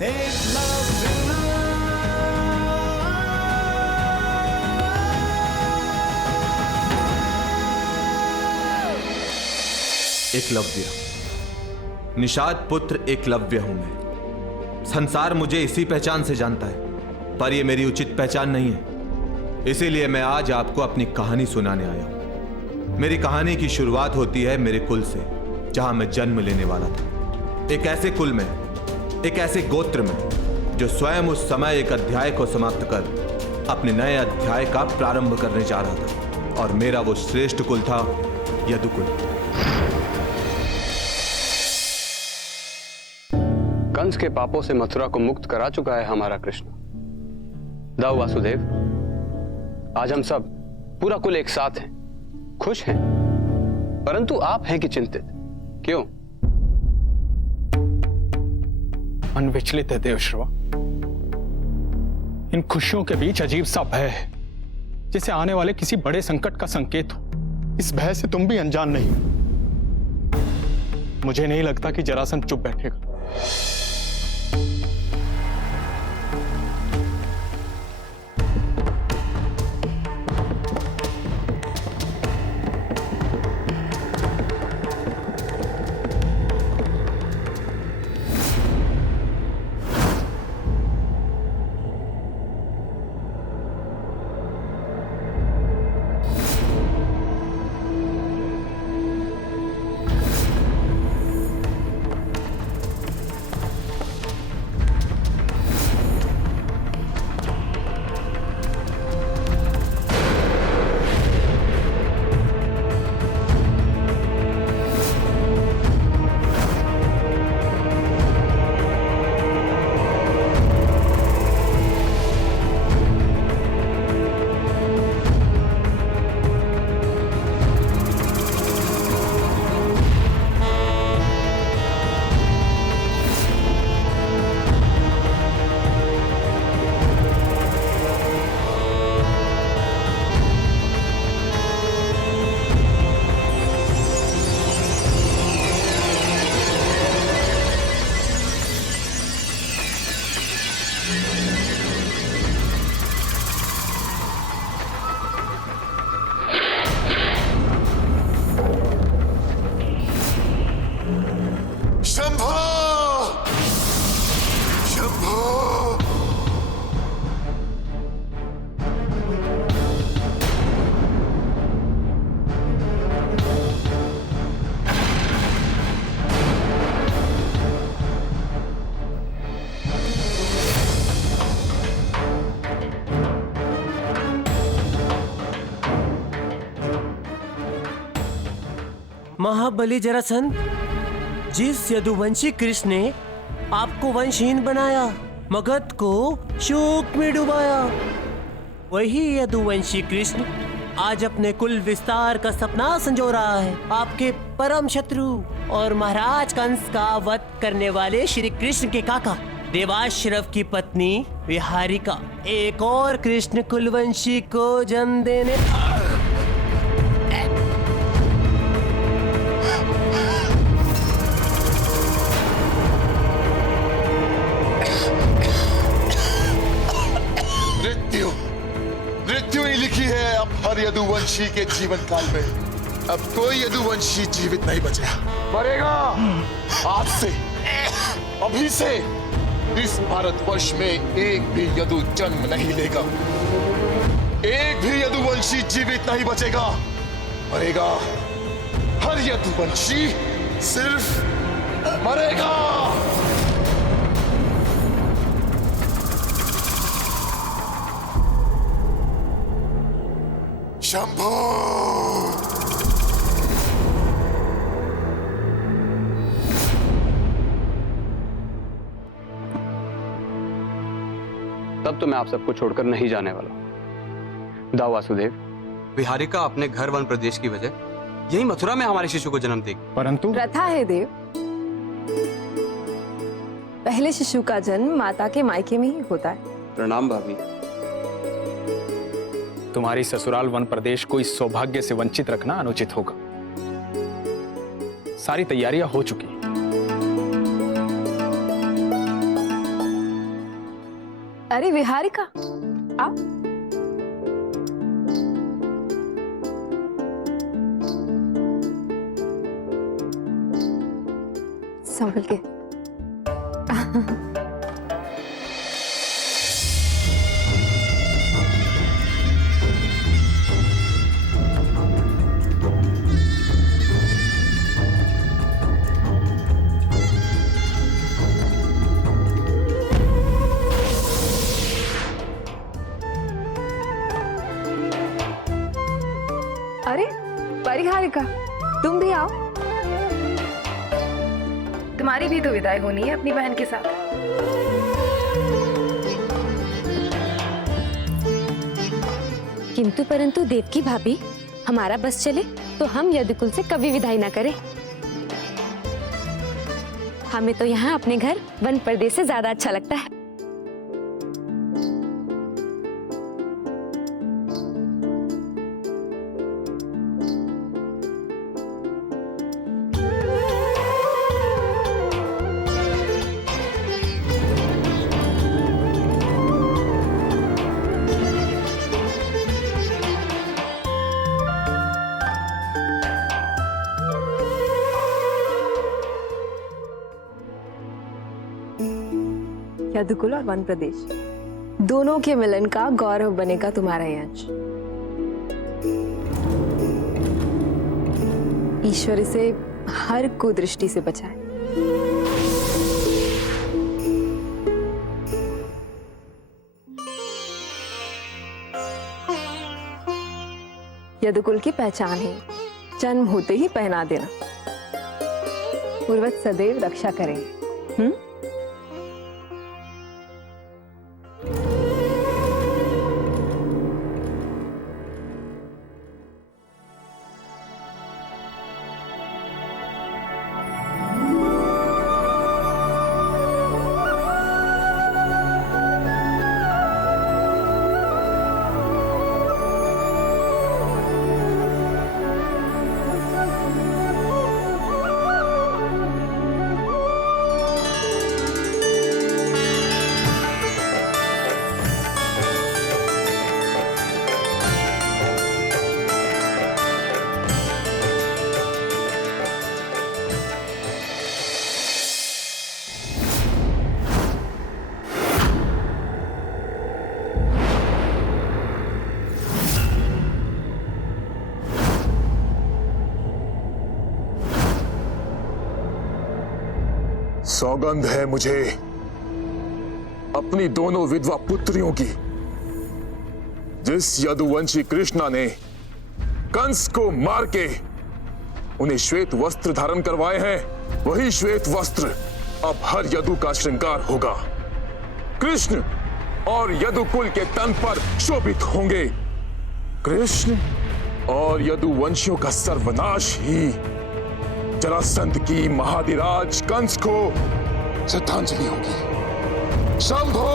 एकलव्य, निषाद पुत्र एकलव्य हूं मैं। संसार मुझे इसी पहचान से जानता है, पर यह मेरी उचित पहचान नहीं है। इसीलिए मैं आज आपको अपनी कहानी सुनाने आया हूं। मेरी कहानी की शुरुआत होती है मेरे कुल से, जहां मैं जन्म लेने वाला था। एक ऐसे कुल में, एक ऐसे गोत्र में, जो स्वयं उस समय एक अध्याय को समाप्त कर अपने नए अध्याय का प्रारंभ करने जा रहा था। और मेरा वो श्रेष्ठ कुल था यदुकुल। कंस के पापों से मथुरा को मुक्त करा चुका है हमारा कृष्ण। दाऊ वासुदेव, आज हम सब पूरा कुल एक साथ हैं, खुश हैं, परंतु आप हैं कि चिंतित? क्यों? मन विचलित है देवश्रवा। इन खुशियों के बीच अजीब सा भय है, जैसे आने वाले किसी बड़े संकट का संकेत हो। इस भय से तुम भी अनजान नहीं। मुझे नहीं लगता कि जरासंध चुप बैठेगा। महाबली जरासंध, जिस यदुवंशी कृष्ण ने आपको वंशहीन बनाया, मगध को शोक में डुबाया, वही यदुवंशी कृष्ण आज अपने कुल विस्तार का सपना संजो रहा है। आपके परम शत्रु और महाराज कंस का वध करने वाले श्री कृष्ण के काका देवाश्रव की पत्नी विहारिका एक और कृष्ण कुलवंशी को जन्म देने मृत्यु ही लिखी है अब हर यदुवंशी के जीवन काल में। अब कोई यदुवंशी जीवित नहीं बचेगा, मरेगा। आज से, अभी से इस भारतवर्ष में एक भी यदु जन्म नहीं लेगा, एक भी यदुवंशी जीवित नहीं बचेगा, मरेगा। हर यदुवंशी सिर्फ मरेगा। शंभो! तब तो मैं आप सबको छोड़कर नहीं जाने वाला। दाऊ वासुदेव, विहारिका अपने घर वन प्रदेश की वजह यही मथुरा में हमारे शिशु को जन्म देगी। परंतु प्रथा है देव, पहले शिशु का जन्म माता के मायके में ही होता है। प्रणाम भाभी। तुम्हारी ससुराल वन प्रदेश को इस सौभाग्य से वंचित रखना अनुचित होगा। सारी तैयारियां हो चुकी। अरे विहारिका, आओ। संभल के। अरे परिहारिका, तुम भी आओ। तुम्हारी भी तो विदाई होनी है अपनी बहन के साथ। किंतु परंतु देवकी भाभी, हमारा बस चले तो हम यदुकुल से कभी विदाई ना करें। हमें तो यहाँ अपने घर वन प्रदेश से ज्यादा अच्छा लगता है। यदुकुल और वन प्रदेश दोनों के मिलन का गौरव बनेगा तुम्हारा यश। ईश्वर इसे हर कुदृष्टि से बचाए। यदुकुल की पहचान है, जन्म होते ही पहना देना। पूर्वज सदैव रक्षा करेंगे। सौगंध है मुझे अपनी दोनों विधवा पुत्रियों की। जिस यदुवंशी कृष्णा ने कंस को मार के उन्हें श्वेत वस्त्र धारण करवाए हैं, वही श्वेत वस्त्र अब हर यदु का श्रृंगार होगा। कृष्ण और यदुकुल के तन पर शोभित होंगे। कृष्ण और यदुवंशियों का सर्वनाश ही जरासंध की महाधिराज कंस को श्रद्धांजलि होगी। शंभो!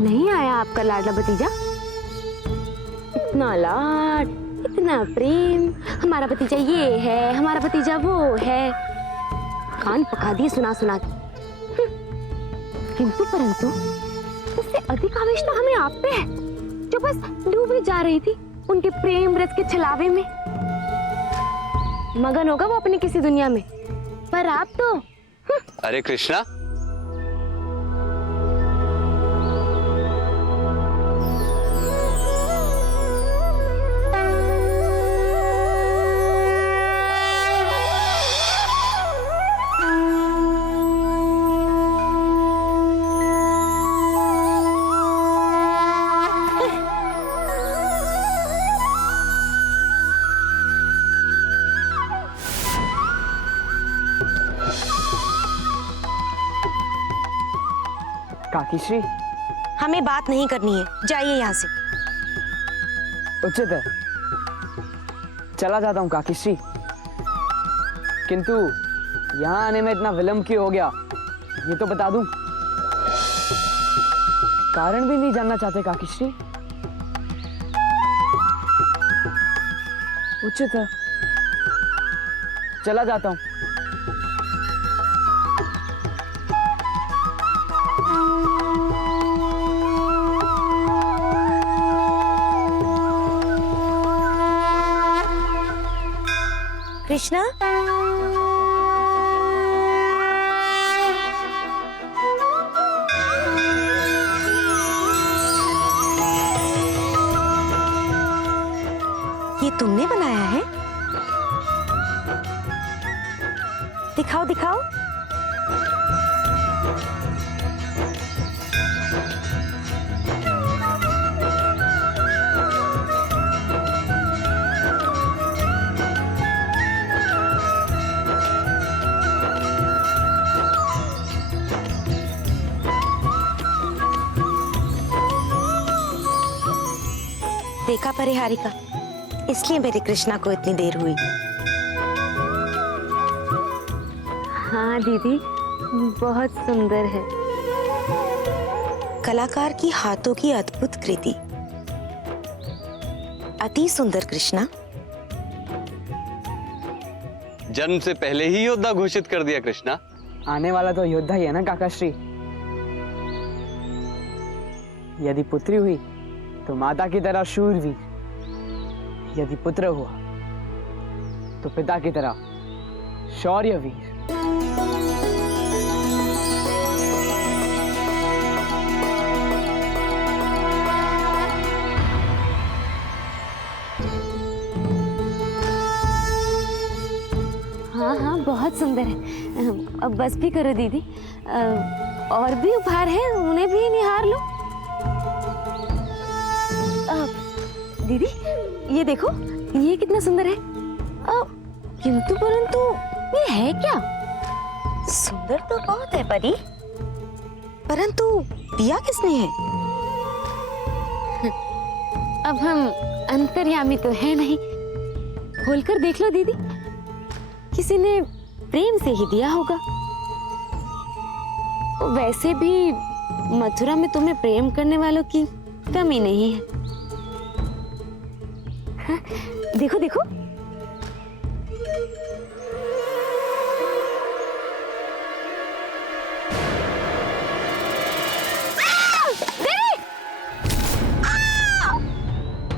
नहीं आया आपका लाडला भतीजा? इतना लाड, इतना प्रेम, हमारा भतीजा ये है, हमारा भतीजा वो है, कान पका दिए सुना सुना के। किंतु परंतु उससे अधिक आवेश तो हमें आप पे है, जो बस डूबी जा रही थी उनके प्रेम रस के छलावे में। मगन होगा वो अपनी किसी दुनिया में, पर आप तो अरे कृष्णा, काकीश्री, हमें बात नहीं करनी है, जाइए यहाँ से। उचित है, चला जाता हूँ काकीश्री। किंतु यहाँ आने में इतना विलंब क्यों हो गया, ये तो बता दूं। कारण भी नहीं जानना चाहते काकीश्री? उचित है, चला जाता हूँ। कृष्णा, ये तुमने बनाया है? दिखाओ दिखाओ। देखा परिहारिका, इसलिए मेरे कृष्णा को इतनी देर हुई। हाँ दीदी, बहुत सुंदर है। कलाकार की हाथों की अद्भुत कृति, अति सुंदर कृष्णा। जन्म से पहले ही योद्धा घोषित कर दिया कृष्णा। आने वाला तो योद्धा ही है ना काकाश्री। यदि पुत्री हुई तो माता की तरह शूरवीर, यदि पुत्र हुआ तो पिता की तरह शौर्यवीर। हाँ हाँ, बहुत सुंदर है। अब बस भी करो दीदी, और भी उपहार हैं, उन्हें भी निहार लो। दीदी ये देखो, ये कितना सुंदर है। किंतु परंतु ये है क्या? सुंदर तो बहुत है परी, परंतु दिया किसने है? अब हम अंतर्यामी तो है नहीं, खोलकर देख लो दीदी, किसी ने प्रेम से ही दिया होगा। वैसे भी मथुरा में तुम्हें प्रेम करने वालों की कमी नहीं है। हाँ, देखो देखो,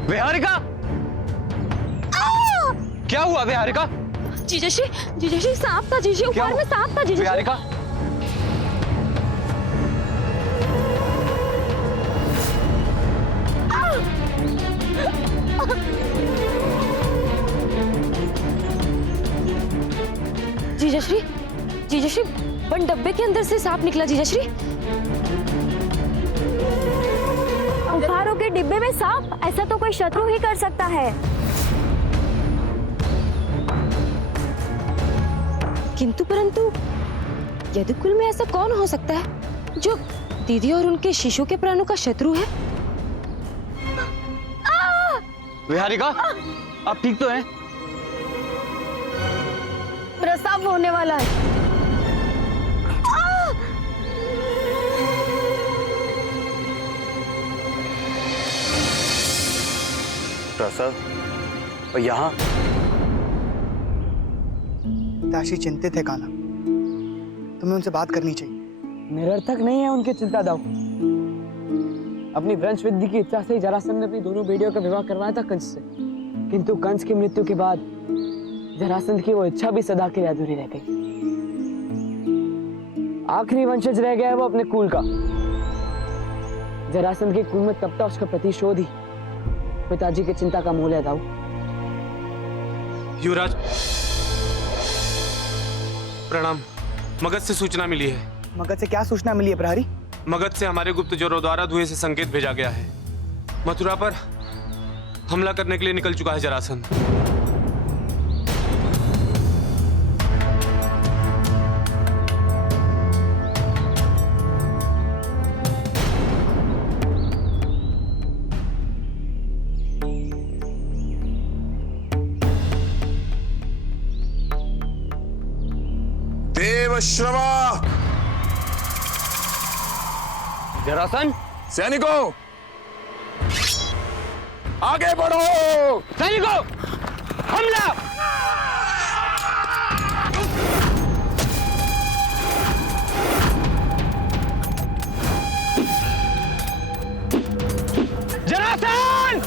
विहारिका, क्या हुआ विहारिका? जीजाश्री, जीजाश्री सांप था जीजी, ऊपर में सांप था जीजाश्री। विहारिका, जीजाश्री, जीजाश्री बंद डब्बे के अंदर से सांप निकला जीजाश्री। उपहारों के डिब्बे में सांप, ऐसा तो कोई शत्रु ही कर सकता है। किंतु परंतु यदुकुल में ऐसा कौन हो सकता है जो दीदी और उनके शिशु के प्राणों का शत्रु है? विहारिका, आप ठीक तो हैं? प्रसव होने वाला है। प्रसव? और यहाँ? पिताश्री चिंतित है काना, तुम्हें उनसे बात करनी चाहिए। निरर्थक नहीं है उनकी चिंता दाऊ। अपनी वंश वृद्धि की इच्छा से ही जरासंध ने अपनी दोनों बेटियों का विवाह करवाया था कंस से, किंतु कंस की मृत्यु के बाद जरासंध की वो इच्छा भी सदा के लिए अधूरी रह गई। आखिरी वंशज रह गया है वो अपने कुल का। जरासंध के कुल में तपता उसका प्रतिशोध ही पिताजी की चिंता का मूल है दाऊ। युवराज प्रणाम। मगध से सूचना मिली है। मगध से क्या सूचना मिली है प्रहरी? मगध से हमारे गुप्तचरों द्वारा धुएं से संकेत भेजा गया है। मथुरा पर हमला करने के लिए निकल चुका है जरासंध। श्रवा। जरासन, सैनिकों, आगे बढ़ो। सैनिकों, हमला। जरासन!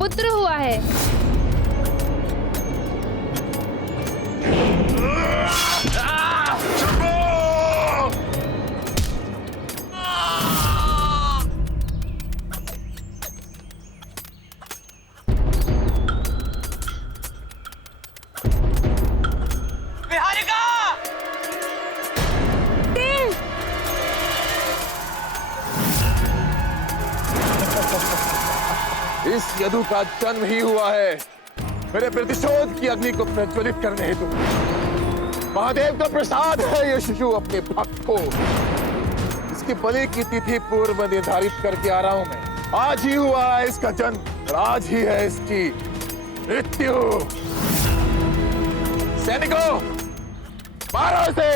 पुत्र हुआ है। इस यदु का जन्म ही हुआ है मेरे प्रतिशोध की अग्नि को प्रज्वलित करने हेतु। महादेव का प्रसाद है ये शिशु अपने भक्त को। इसकी बलि की तिथि पूर्व निर्धारित करके आ रहा हूं मैं। आज ही हुआ है इसका जन्म और आज ही है इसकी मृत्यु। सैनिकों, मारो इसे।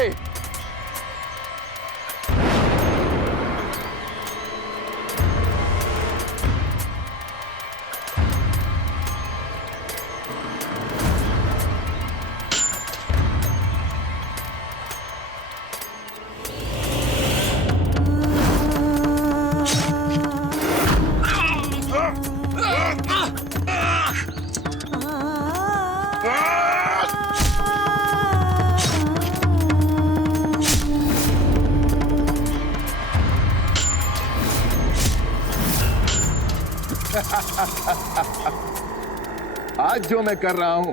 आज जो मैं कर रहा हूं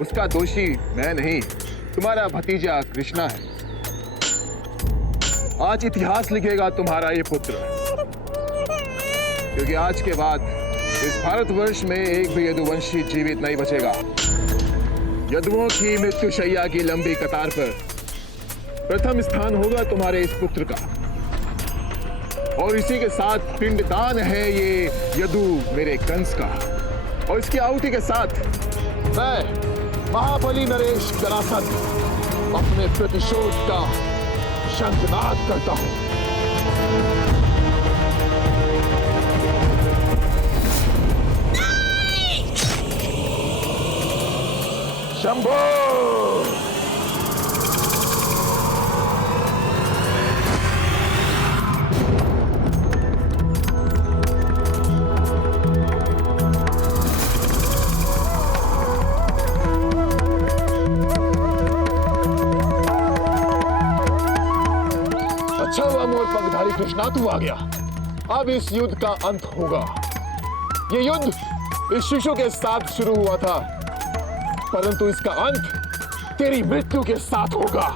उसका दोषी मैं नहीं, तुम्हारा भतीजा कृष्णा है। आज इतिहास लिखेगा तुम्हारा ये पुत्र, क्योंकि आज के बाद इस भारतवर्ष में एक भी यदुवंशी जीवित नहीं बचेगा। यदुओं की मृत्युशैया की लंबी कतार पर प्रथम स्थान होगा तुम्हारे इस पुत्र का, और इसी के साथ पिंडदान है ये यदु मेरे कंस का। और इसकी आहुति के साथ मैं महाबली नरेश जरासंध अपने प्रतिशोध का शंखनाद करता हूं। शंभो! अच्छा हुआ मोर पगधारी कृष्णा तू आ गया। अब इस युद्ध का अंत होगा। ये युद्ध इस शिशु के साथ शुरू हुआ था, परंतु इसका अंत तेरी मृत्यु के साथ होगा।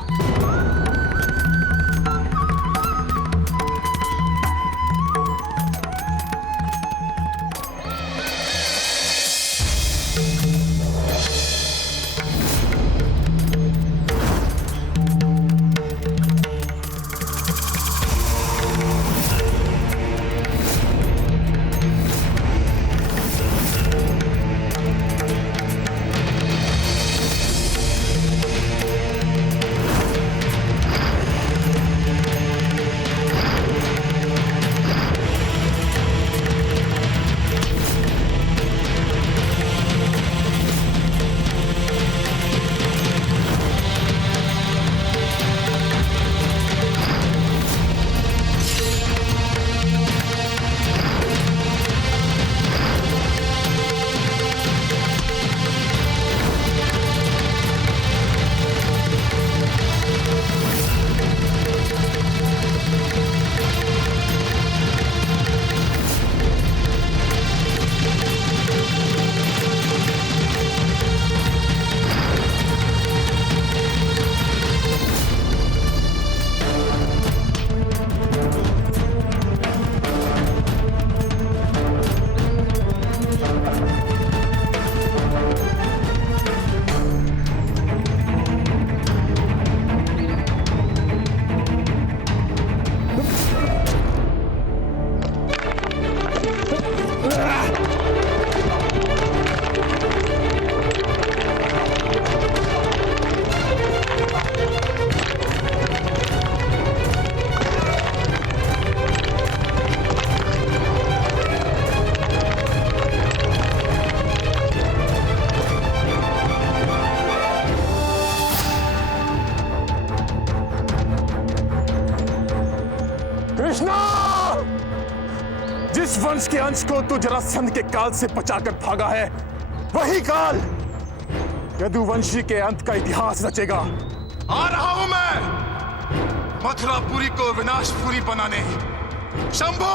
कृष्णा, जिस वंश के अंश को तू जरासंध के काल से बचाकर भागा है, वही काल यदुवंशी के अंत का इतिहास रचेगा। आ रहा हूं मैं मथुरापुरी को विनाशपुरी बनाने। शंभो!